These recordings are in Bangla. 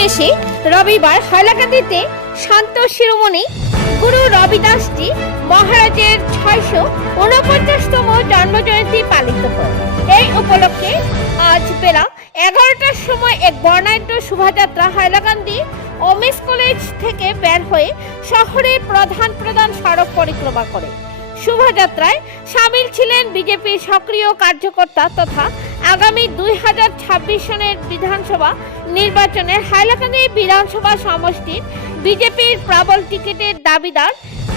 রবিবার হাইলাকান্দিতে শান্ত শিরোমণি গুরু রবিদাসজি মহারাজের ছয়শো উনপঞ্চাশতম জন্মজয়ন্তী পালিত হয় এই উপলক্ষে আজ বেলা এগারোটার সময় এক বর্ণাঢ্য শোভাযাত্রা হাইলাকান্দি ওমেস কলেজ থেকে বের হয়ে শহরের প্রধান প্রধান সড়ক পরিক্রমা করে। শোভাযাত্রায় সামিল ছিলেন বিজেপির সক্রিয় কার্যকর্তা তথা আগামী দুই হাজার ছাব্বিশ সনের বিধানসভা নির্বাচনের হাইলাকান্দি বিধানসভা সমষ্টির বিজেপির প্রবল টিকিটের দাবিদার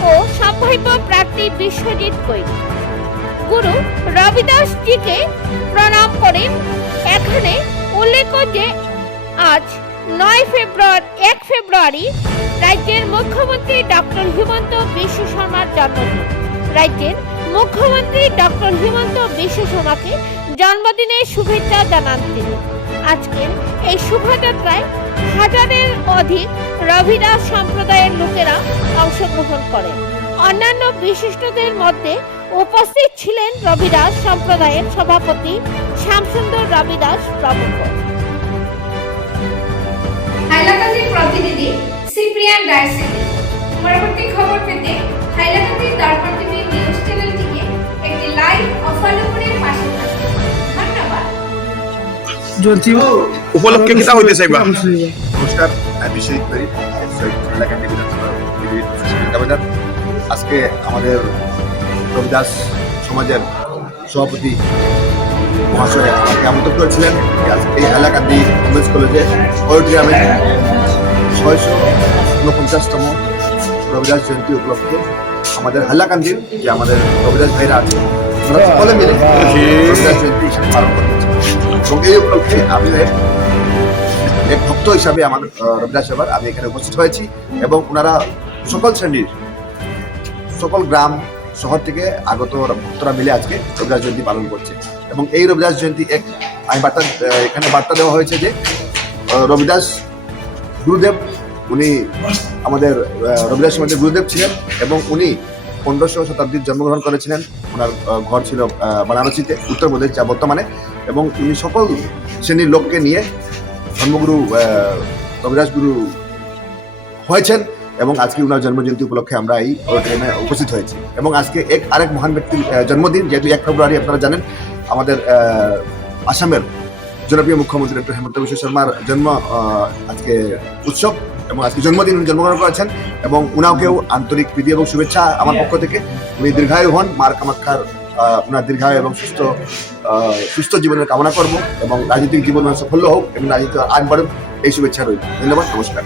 ও সম্ভাব্য প্রার্থী বিশ্বজিৎ কৈরি গুরু রবিদাসজিকে প্রণাম করেন এখানে উল্লেখ্য যে আজ নয় ফেব্রুয়ারি, এক ফেব্রুয়ারি রাজ্যের মুখ্যমন্ত্রী ডক্টর হিমন্ত বিশ্ব শর্মার জন্মদিন। রাজ্যের মুখ্যমন্ত্রী ডক্টর হিমন্ত বিশ্ব শর্মাকে জন্মদিনের শুভেচ্ছা জানান তিনি। আজকের এই শোভাযাত্রায় হাজারের অধিক রবিদাস সম্প্রদায়ের লোকেরা অংশগ্রহণ করেন। অন্যান্য বিশিষ্টদের মধ্যে উপস্থিত ছিলেন রবিদাস সম্প্রদায়ের সভাপতি শ্যামসুন্দর রবিদাস প্রমুখ। হাইলাকান্দির প্রতিনিধি সিপ্রিয়ান ডায়সেনি পরবর্তী খবর পেতে জ্বলছি উপলক্ষে কিতা হইতে চাইবা? নমস্কার আমি শহীদ করি আজকে আমাদের রবিদাস সমাজের সভাপতি মহাশয় আমাকে আমন্ত্রণ করেছিলেন এই এলাকান্দি উমেন্স কলেজে অডিটোরিয়ামে ছয়শো ঊনপঞ্চাশতম রবিদাস জয়ন্তী উপলক্ষে আমাদের হাল্লাকান্দির যে আমাদের রবিদাস ভাইরা আছে সকলে মিলে রবিদাস জয়ন্তী পালন উপলক্ষে আমি এক ভক্ত হিসাবে আমার রবিদাস সেবার আমি এখানে উপস্থিত হয়েছি এবং ওনারা সকল শ্রেণির, সকল গ্রাম, শহর থেকে আগত ভক্তরা মিলে আজকে রবিদাস জয়ন্তী পালন করছে। এবং এই রবিদাস জয়ন্তী এক, আমি বার্তা এখানে বার্তা দেওয়া হয়েছে যে রবিদাস গুরুদেব, উনি আমাদের রবিদাস সমাজের গুরুদেব ছিলেন এবং উনি পনেরোশো শতাব্দীর জন্মগ্রহণ করেছিলেন। ওনার ঘর ছিল বারাণসীতে উত্তরপ্রদেশ যা বর্তমানে এবং উনি সকল শ্রেণির লোককে নিয়ে ধর্মগুরু আহ, রবিদাস গুরু হয়েছেন এবং আজকে ওনার জন্মজয়ন্তী উপলক্ষে আমরা এই অডিটোরিয়ামে উপস্থিত হয়েছি। এবং আজকে এক আরেক মহান ব্যক্তির জন্মদিন যেহেতু এক ফেব্রুয়ারি আপনারা জানেন আমাদের আসামের জনপ্রিয় মুখ্যমন্ত্রী ডক্টর হেমন্ত বিশ্ব শর্মার জন্ম আজকে উৎসব এবং আজকে জন্মদিন উনি জন্মগ্রহণ করেছেন এবং উনাকেও আন্তরিক প্রীতি এবং শুভেচ্ছা আমার পক্ষ থেকে। উনি দীর্ঘায়ু হন মার কামাক্ষার আহ, দীর্ঘায় এবং সুস্থ সুস্থ জীবনের কামনা করব এবং রাজনৈতিক জীবন সাফল্য হোক এবং রাজনীতি আগ বাড়ুক এই শুভেচ্ছা রইল। ধন্যবাদ নমস্কার।